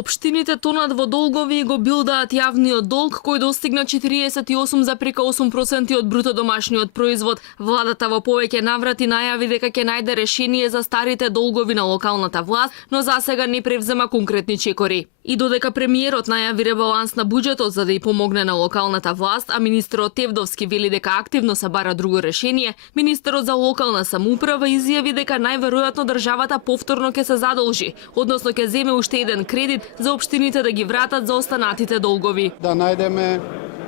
Општините тонат во долгови и го билдаат јавниот долг кој достигна 48,8% од бруто домашниот производ. Владата во повеќе наврати најави дека ќе најде решение за старите долгови на локалната власт, но засега не превзема конкретни чекори. И додека премиерот најави ребаланс на буџетот за да ја помогне на локалната власт, а министерот Тевдовски вели дека активно се бара друго решение, министерот за локална самоуправа изјави дека најверојатно државата повторно ќе се задолжи, односно ќе земе уште еден кредит за општините да ги вратат за останатите долгови. Да најдеме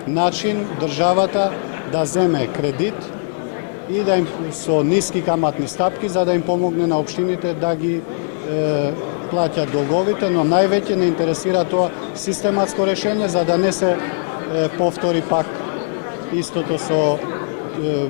начин државата да земе кредит и да им со ниски каматни стапки за да им помогне на општините да ги плаќаат долговите, но највеќе не интересира тоа систематско решение за да не се повтори пак истото со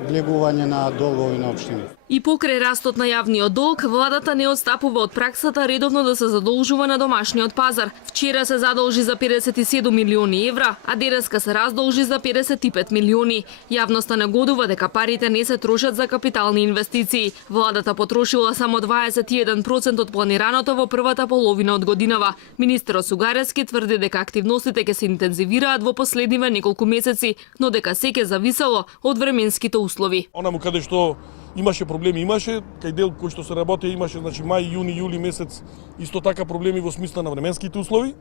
влегување на долгови на општини. И покрај растот на јавниот долг, владата не отстапува од праксата редовно да се задолжува на домашниот пазар. Вчера се задолжи за 57 милиони евра, а денеска се раздолжи за 55 милиони. Јавноста негодува дека парите не се трошат за капитални инвестиции. Владата потрошила само 21% од планираното во првата половина од годинава. Министерот Сугарески тврди дека активностите ќе се интензивираат во последниве неколку месеци, но дека се ќе зависело од временските услови. Онаму каде што имаше проблеми, кај дел кој што се работи имаше, значи мај, јуни, јули месец исто така проблеми во смисла на временските услови.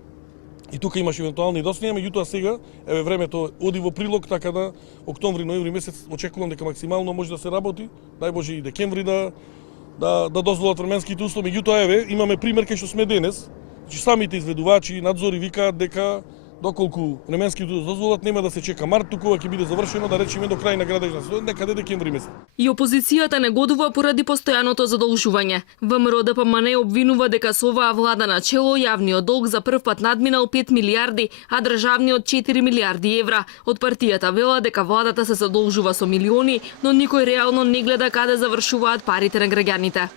И тука имаше евентуални доснија, меѓутоа сега времето оди во прилог, така да октомври, ноември месец очекувам дека максимално може да се работи, дај Боже и декември да дозволат временските услови. Меѓутоа имаме пример кај што сме денес, че самите изведувачи и надзори викаат дека доколку временски дозволат нема да се чека март, туку ќе биде завршено да речеме до крај на градежна сезона, некаде декември месец. И опозицијата негодува поради постојаното задолжување. ВМРО ДПМН обвинува дека со оваа влада на чело јавниот долг за прв пат надминал 5 милиарди, а државниот 4 милиарди евра. Од партијата вела дека владата се задолжува со милиони, но никој реално не гледа каде завршуваат парите на граѓаните.